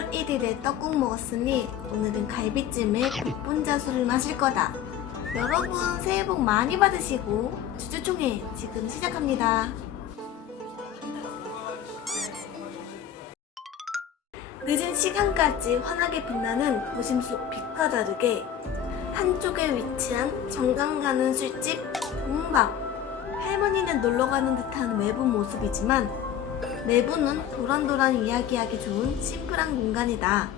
10월 1일에 떡국 먹었으니 오늘은 갈비찜에 복분자술을 마실 거다. 여러분 새해 복 많이 받으시고 주주총회 지금 시작합니다. 늦은 시간까지 환하게 빛나는 도심 속 빛과 다르게 한쪽에 위치한 정감 가는 술집 공방 할머니는 놀러 가는 듯한 외부 모습이지만 내부는 도란도란 이야기하기 좋은 심플한 공간이다.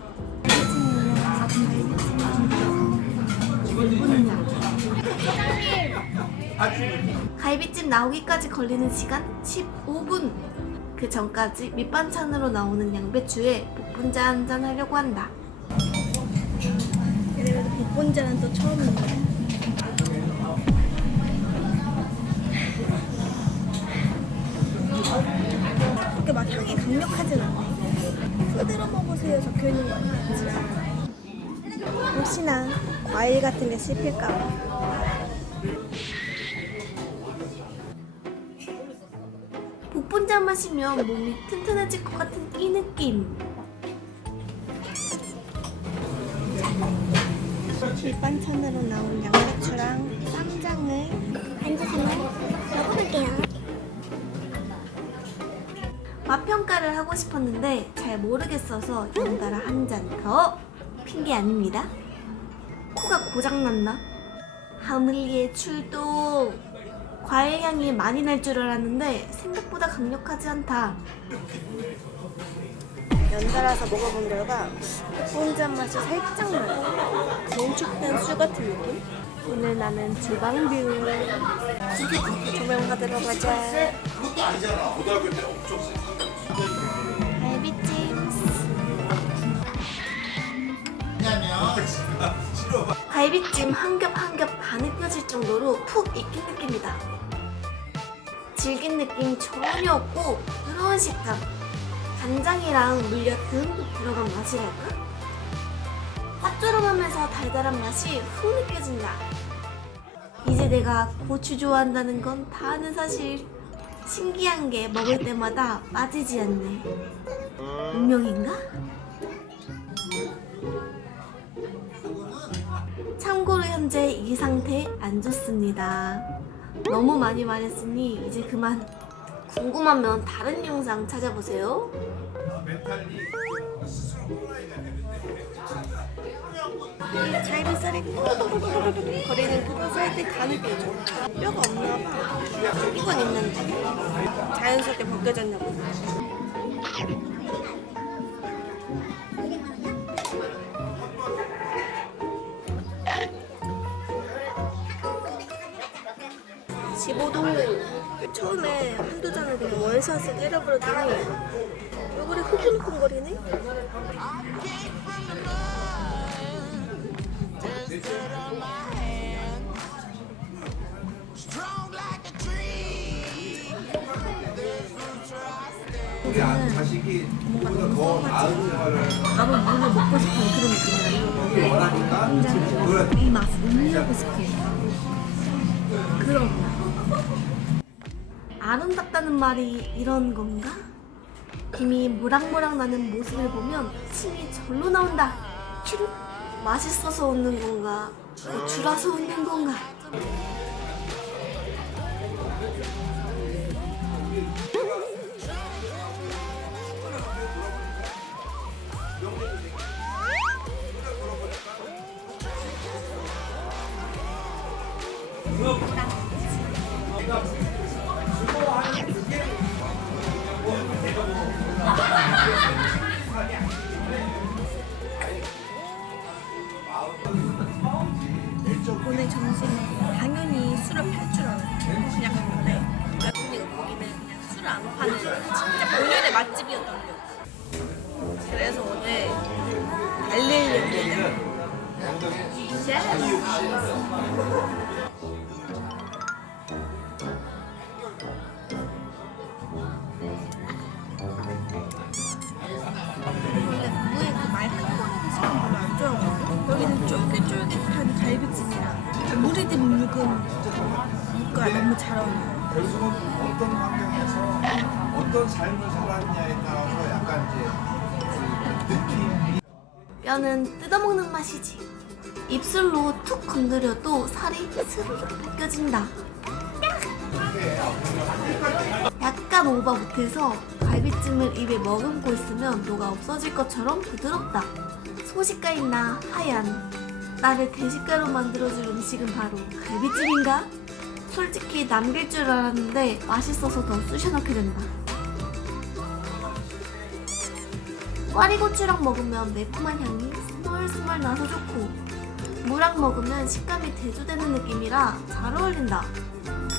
갈비찜 나오기까지 걸리는 시간 15분. 그 전까지 밑반찬으로 나오는 양배추에 복분자 한 잔 하려고 한다. 그래도 복분자는 또 처음인데. 적혀 있는 거 아니야? 혹시나 과일 같은 게 씹힐까 봐. 복분자 마시면 몸이 튼튼해질 것 같은 이 느낌. 밑반찬으로 나온 양배추랑 쌈장을 앉으세 맛 평가를 하고 싶었는데 잘 모르겠어서 연달아 한 잔 더. 핑계 아닙니다. 코가 고장났나? 하물리에 출동. 과일 향이 많이 날 줄 알았는데 생각보다 강력하지 않다. 연달아서 먹어본 결과 혼잔 맛이 살짝 나요. 농축된 술 같은 느낌? 오늘 나는 주방뷰. 조명 받으러 가자. 갈비찜. 갈비찜 한 겹 한겹다 느껴질 정도로 푹 익힌 느낌이다. 질긴 느낌 전혀 없고 부드러운 식감. 간장이랑 물 옅은 들어간 맛이랄까? 짭조름하면서 달달한 맛이 훅 느껴진다. 이제 내가 고추 좋아한다는 건 다 아는 사실. 신기한 게 먹을 때마다 빠지지 않네. 운명인가? 참고로 현재 이 상태 안 좋습니다. 너무 많이 말했으니 이제 그만. 궁금하면 다른 영상 찾아보세요. 갈비살이 꼬르륵 거리는 그 살때 다 느껴져. 뼈가 없나 봐. 이건 있는데 자연스럽게 벗겨졌나 보다. 집어도 처음에 한두 잔을 그냥 원샷을 때려버렸더니 얼굴이 후끈후끈거리네? 우리 자식이 보다 더 나은 생활을 나도 물을 먹고 싶은 그런 느낌이야. 원하니까 이 맛, 음미하고 싶게. 그럼. 아름답다는 말이 이런 건가? 김이 모락모락 나는 모습을 보면 침이 절로 나온다. 큐르. 맛있어서 웃는 건가? 고추라서 웃는 건가? 느낌 뼈는 뜯어먹는 맛이지. 입술로 툭 건드려도 살이 스르륵 벗겨진다. 약간 오바 못해서 갈비찜을 입에 머금고 있으면 녹아 없어질 것처럼 부드럽다. 소식가 있나 하얀. 나를 대식가로 만들어줄 음식은 바로 갈비찜인가? 솔직히 남길 줄 알았는데 맛있어서 더 쑤셔넣게 된다. 꽈리고추랑 먹으면 매콤한 향이 스멀스멀 나서 좋고 무랑 먹으면 식감이 대조되는 느낌이라 잘 어울린다.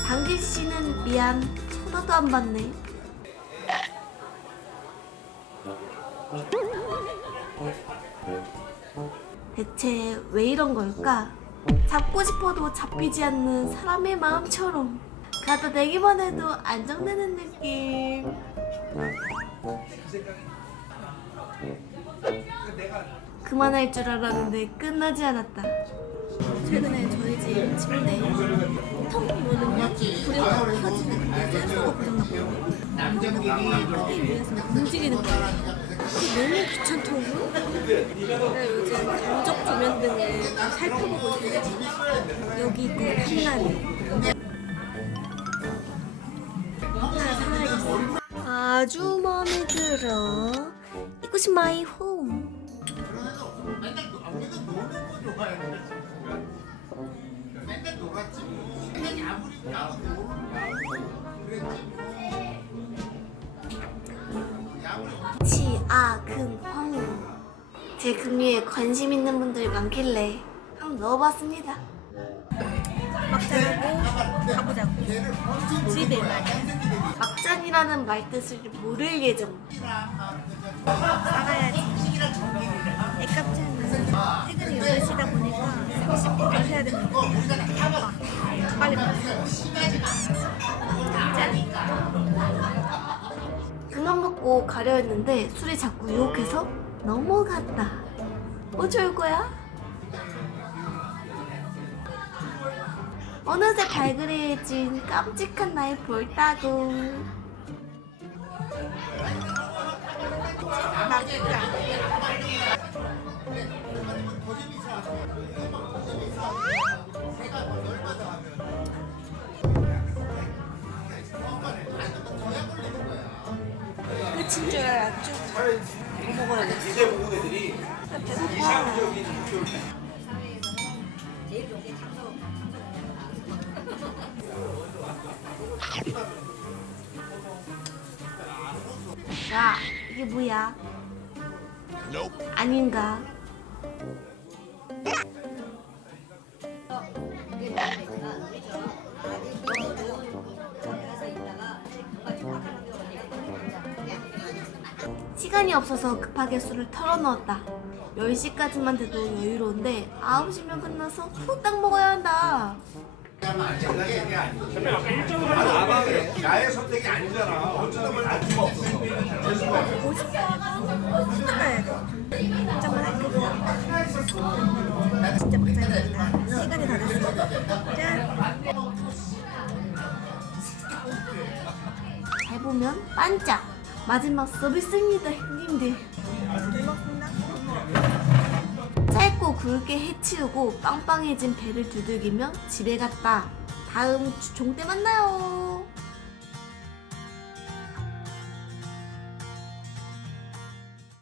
당길 씨는 미안 쳐다도 안 봤네. 대체 왜 이런 걸까? 잡고 싶어도 잡히지 않는 사람의 마음처럼 가다 내기만 해도 안정되는 느낌. 그만할 줄 알았는데 끝나지 않았다. 최근에 저희 집 침대 텅 누르면 불이 확 켜지는 센서가 고장났거든요. 끄기 위해서 움직이는 거예요. 너무 귀찮더라고요. 내가 요즘 간접 조명 등을 살펴보고 있어요. 여기. 하나 사야겠어. 아주 마음에 들어. 이곳이 마이 홈. 지 아 금황. 제 금리에 관심 있는 분들이 많길래 한번 넣어봤습니다. 막장하고 가보자고. 집에 막장이라는 말 뜻을 모를 예정. 나가야지. 애깝잖아 퇴근이 8시다 보니까 30분을 해야 됩니다 빨리 그만 먹고 가려 했는데 술이 자꾸 유혹해서 넘어갔다. 어쩔 거야? 어느새 발그레해진 깜찍한 나의 볼따구. 끝인 줄 알았죠? 뭐 먹어야겠어. 이제 보는 애들이 배고파. 야, 이게 뭐야? 아닌가? 시간이 없어서 급하게 술을 털어넣었다. 10시까지만 돼도 여유로운데 9시면 끝나서 후딱 먹어야 한다. 나방에 나의 선택이 아니잖아. 어쩌다 보니 알 수가 없어. 50분 가야 돼. 걱정만 할 거야. 진짜 막장이다. 시간이 다 됐어. 짠. 잘 보면 반짝. 마지막 서비스입니다, 형님들. 짧고 굵게 해치우고 빵빵해진 배를 두들기며 집에 갔다. 다음 주종 때 만나요.